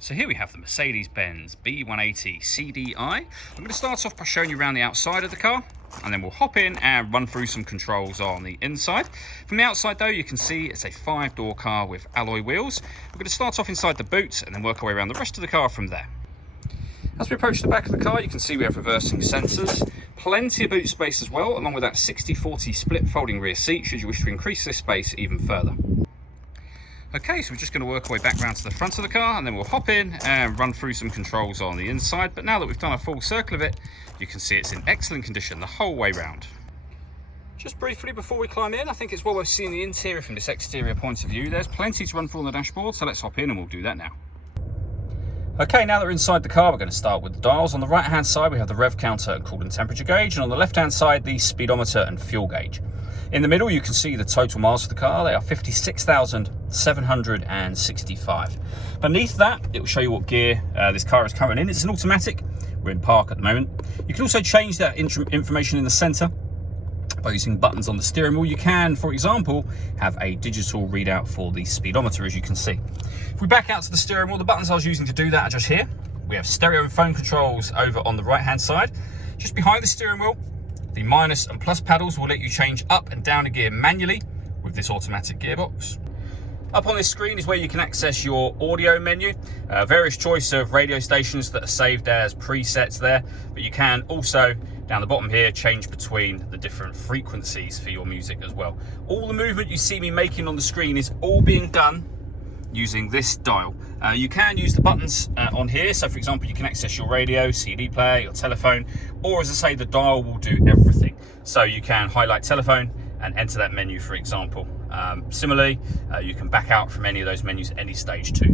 So here we have the Mercedes-Benz B180 CDI. I'm going to start off by showing you around the outside of the car, and then we'll hop in and run through some controls on the inside. From the outside though, you can see it's a 5-door car with alloy wheels. We're going to start off inside the boot and then work our way around the rest of the car from there. As we approach the back of the car, you can see we have reversing sensors, plenty of boot space as well, along with that 60/40 split folding rear seat should you wish to increase this space even further. Okay, so we're just going to work our way back round to the front of the car, and then we'll hop in and run through some controls on the inside. But now that we've done a full circle of it, you can see it's in excellent condition the whole way round. Just briefly before we climb in, I think it's well worth seeing the interior from this exterior point of view. There's plenty to run through on the dashboard, so let's hop in and we'll do that now. Okay, now that we're inside the car, we're going to start with the dials. On the right hand side, we have the rev counter and coolant temperature gauge, and on the left hand side, the speedometer and fuel gauge. In the middle, you can see the total miles for the car. They are 56,765. Beneath that, it will show you what gear this car is currently in. It's an automatic. We're in park at the moment. You can also change that information in the center by using buttons on the steering wheel. You can, for example, have a digital readout for the speedometer, as you can see. If we back out to the steering wheel, the buttons I was using to do that are just here. We have stereo and phone controls over on the right hand side. Just behind the steering wheel, the minus and plus paddles will let you change up and down a gear manually with this automatic gearbox. Up on this screen is where you can access your audio menu, various choice of radio stations that are saved as presets there, but you can also, down the bottom here, change between the different frequencies for your music as well. All the movement you see me making on the screen is all being done using this dial. You can use the buttons on here, so for example you can access your radio, CD player, your telephone, or as I say, the dial will do everything. So you can highlight telephone and enter that menu, for example. Similarly, you can back out from any of those menus at any stage too.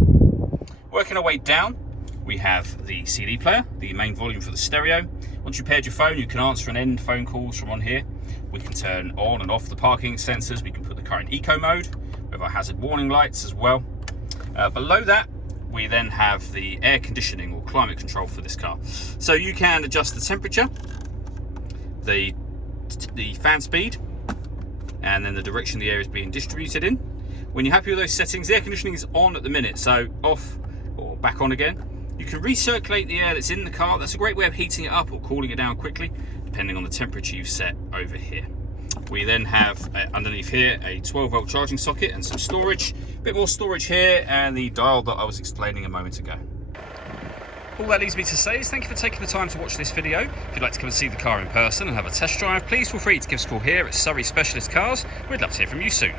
Working our way down, we have the CD player, the main volume for the stereo. Once you've paired your phone, you can answer and end phone calls from on here. We can turn on and off the parking sensors. We can put the car in eco mode with our hazard warning lights as well. Below that, we then have the air conditioning or climate control for this car. So you can adjust the temperature, the fan speed, and then the direction the air is being distributed in. When you're happy with those settings, the air conditioning is on at the minute, so off or back on again. You can recirculate the air that's in the car. That's a great way of heating it up or cooling it down quickly, depending on the temperature you've set over here. We then have underneath here a 12-volt charging socket and some storage, a bit more storage here, and the dial that I was explaining a moment ago. All that leaves me to say is thank you for taking the time to watch this video. If you'd like to come and see the car in person and have a test drive, please feel free to give us a call here at Surrey Specialist Cars. We'd love to hear from you soon.